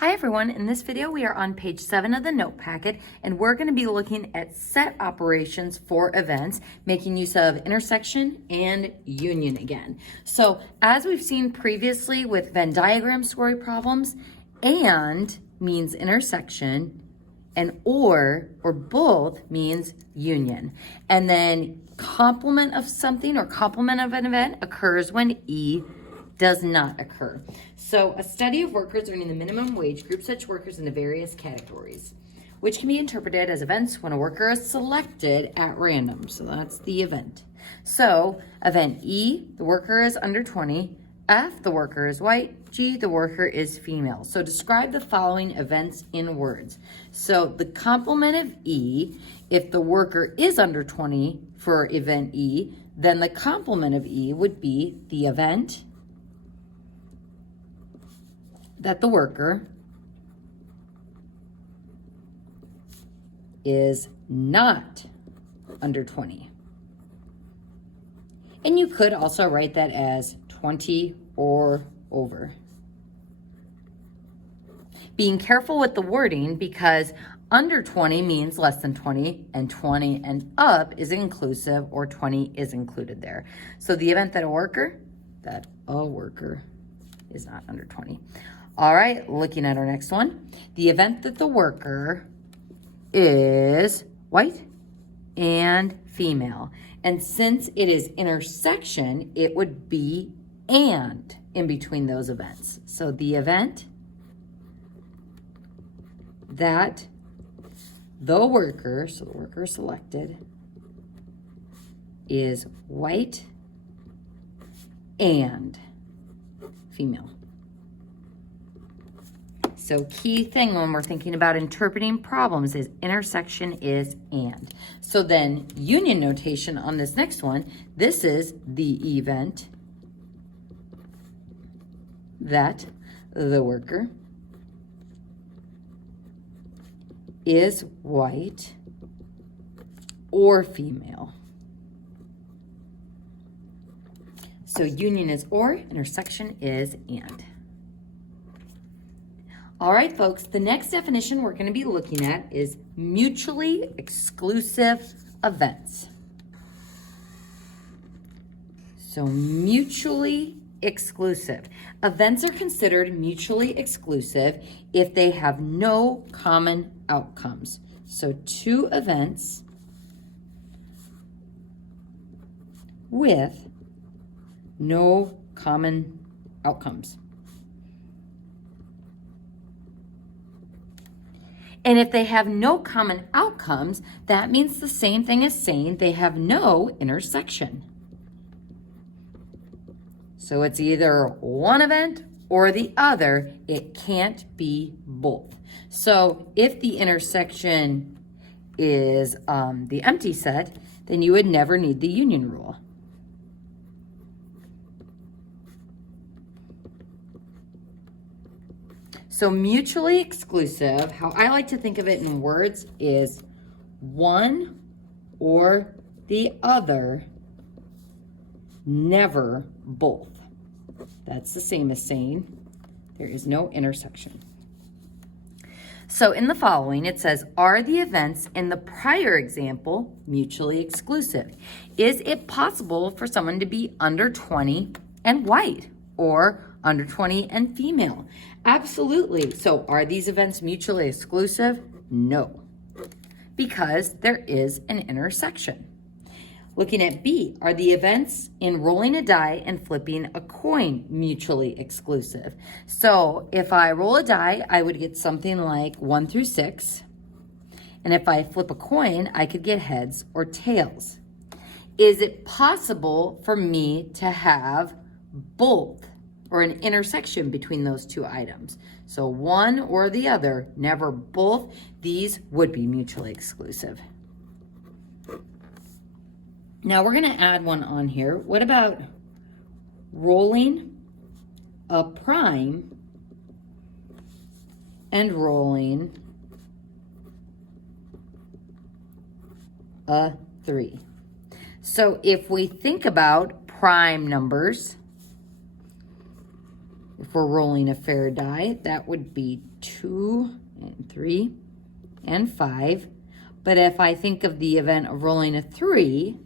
Hi everyone, in this video we are on page 7 of the note packet and we're going to be looking at set operations for events, making use of intersection and union again. So as we've seen previously with Venn diagram story problems, and means intersection and or both means union. And then complement of something or complement of an event occurs when E does not occur. So a study of workers earning the minimum wage groups such workers into various categories, which can be interpreted as events when a worker is selected at random. So that's the event. So event E, the worker is under 20. F, the worker is white. G, the worker is female. So describe the following events in words. So the complement of E, if the worker is under 20 for event E, then the complement of E would be the event that the worker is not under 20. And you could also write that as 20 or over. Being careful with the wording because under 20 means less than 20 and 20 and up is inclusive or 20 is included there. So the event that a worker is not under 20. All right, looking at our next one. The event that the worker is white and female. And since it is intersection, it would be and in between those events. So the event that the worker, so the worker selected, is white and female. So key thing when we're thinking about interpreting problems is intersection is and. So then union notation on this next one, this is the event that the worker is white or female. So union is or, intersection is and. All right, folks, the next definition we're going to be looking at is mutually exclusive events. So mutually exclusive. Events are considered mutually exclusive if they have no common outcomes. So two events with no common outcomes. And if they have no common outcomes, that means the same thing as saying they have no intersection. So it's either one event or the other. It can't be both. So if the intersection is the empty set, then you would never need the union rule. So mutually exclusive, how I like to think of it in words is one or the other, never both. That's the same as saying there is no intersection. So in the following, it says, are the events in the prior example mutually exclusive? Is it possible for someone to be under 20 and white or under 20 and female? Absolutely. So are these events mutually exclusive? No, because there is an intersection. Looking at B, are the events in rolling a die and flipping a coin mutually exclusive? So if I roll a die, I would get something like 1 through 6. And if I flip a coin, I could get heads or tails. Is it possible for me to have both or an intersection between those two items? So one or the other, never both. These would be mutually exclusive. Now we're going to add one on here. What about rolling a prime and rolling a 3? So if we think about prime numbers, If we're rolling a fair die, that would be 2 and 3 and 5. But if I think of the event of rolling a 3,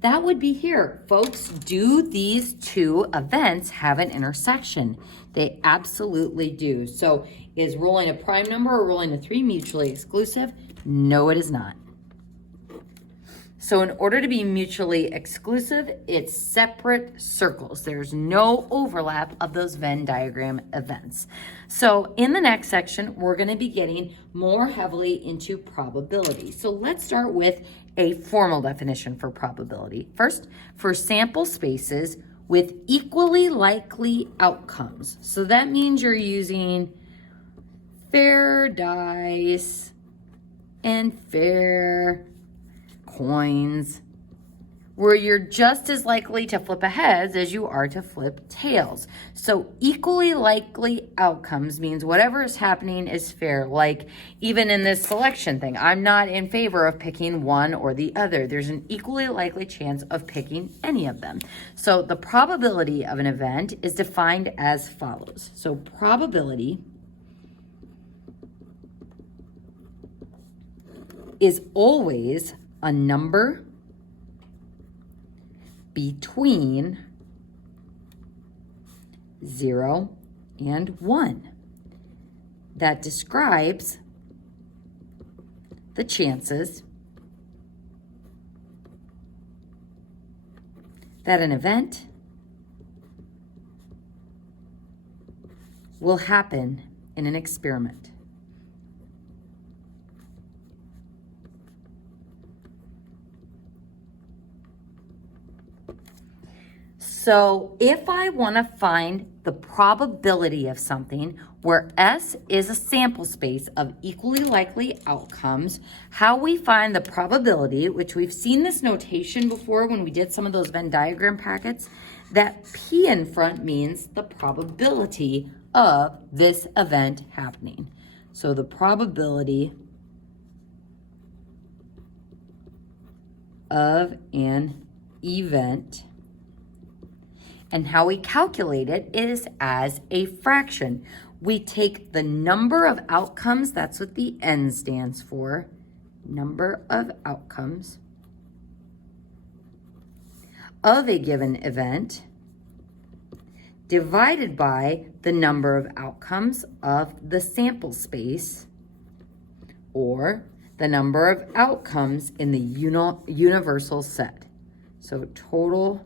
that would be here. Folks, do these two events have an intersection? They absolutely do. So is rolling a prime number or rolling a 3 mutually exclusive? No, it is not. So in order to be mutually exclusive, it's separate circles. There's no overlap of those Venn diagram events. So in the next section, we're going to be getting more heavily into probability. So let's start with a formal definition for probability. First, for sample spaces with equally likely outcomes. So that means you're using fair dice and fair coins, where you're just as likely to flip a heads as you are to flip tails. So equally likely outcomes means whatever is happening is fair. Like even in this selection thing, I'm not in favor of picking one or the other. There's an equally likely chance of picking any of them. So the probability of an event is defined as follows. So probability is always a number between 0 and 1 that describes the chances that an event will happen in an experiment. So if I want to find the probability of something where S is a sample space of equally likely outcomes, how we find the probability, which we've seen this notation before when we did some of those Venn diagram packets, that P in front means the probability of this event happening. So the probability of an event. And how we calculate it is as a fraction. We take the number of outcomes, that's what the N stands for, number of outcomes of a given event, divided by the number of outcomes of the sample space, or the number of outcomes in the universal set. So total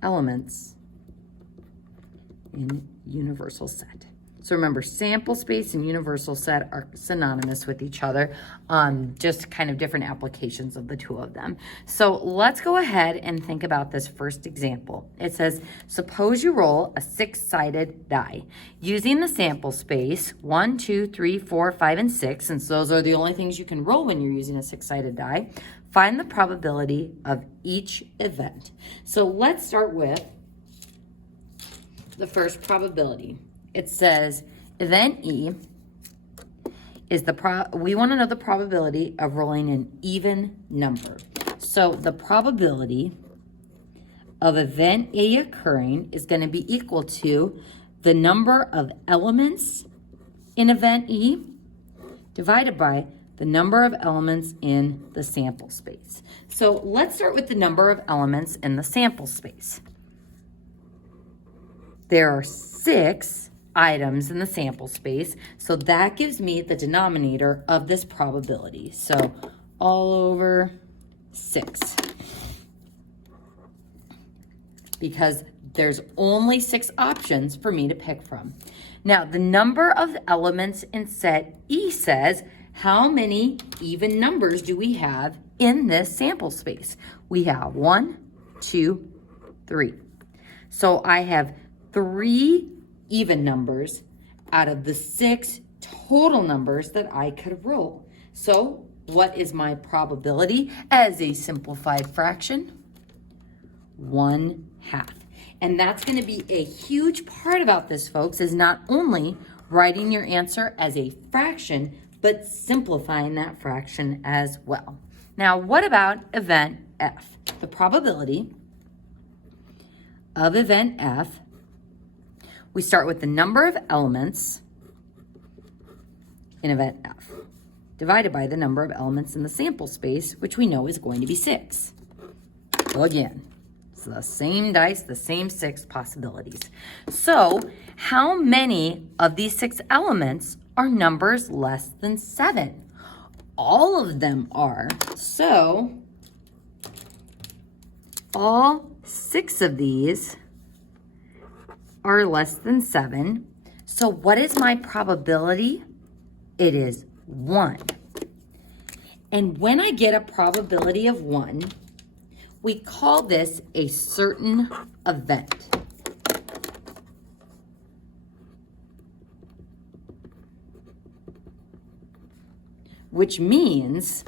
elements in universal set. So remember, sample space and universal set are synonymous with each other, just kind of different applications of the two of them. So let's go ahead and think about this first example. It says, suppose you roll a 6-sided die. Using the sample space, 1, 2, 3, 4, 5, and 6, since those are the only things you can roll when you're using a 6-sided die, find the probability of each event. So let's start with the first probability. It says event E is we want to know the probability of rolling an even number. So the probability of event A occurring is going to be equal to the number of elements in event E divided by the number of elements in the sample space. So let's start with the number of elements in the sample space. There are 6 items in the sample space, so that gives me the denominator of this probability. So all over 6. Because there's only 6 options for me to pick from. Now, the number of elements in set E says, how many even numbers do we have in this sample space? We have 1, 2, 3. So I have 3 even numbers out of the 6 total numbers that I could roll. So what is my probability as a simplified fraction? 1/2. And that's going to be a huge part about this, folks, is not only writing your answer as a fraction, but simplifying that fraction as well. Now, what about event F? The probability of event F We start with the number of elements in event F, divided by the number of elements in the sample space, which we know is going to be 6. So again, it's the same dice, the same 6 possibilities. So how many of these 6 elements are numbers less than 7? All of them are. So all 6 of these are less than 7. So what is my probability? It is 1. And when I get a probability of 1, we call this a certain event. Which means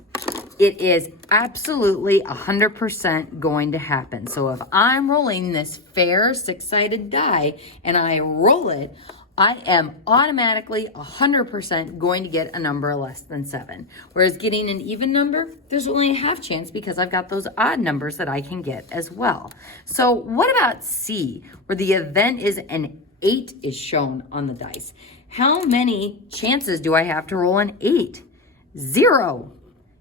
it is absolutely 100% going to happen. So if I'm rolling this fair 6-sided die and I roll it, I am automatically 100% going to get a number less than 7. Whereas getting an even number, there's only a half chance because I've got those odd numbers that I can get as well. So what about C, where the event is an 8 is shown on the dice? How many chances do I have to roll an 8? 0.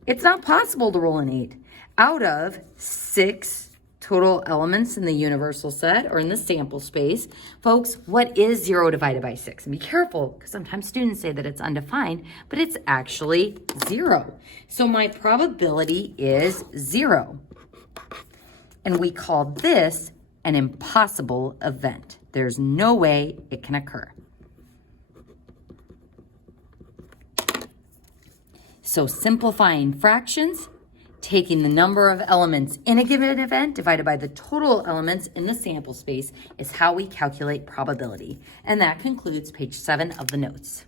It's not possible to roll an 8. Out of 6 total elements in the universal set or in the sample space, folks, what is 0 divided by 6? And be careful, because sometimes students say that it's undefined, but it's actually 0. So my probability is 0. And we call this an impossible event. There's no way it can occur. So simplifying fractions, taking the number of elements in a given event divided by the total elements in the sample space is how we calculate probability. And that concludes page 7 of the notes.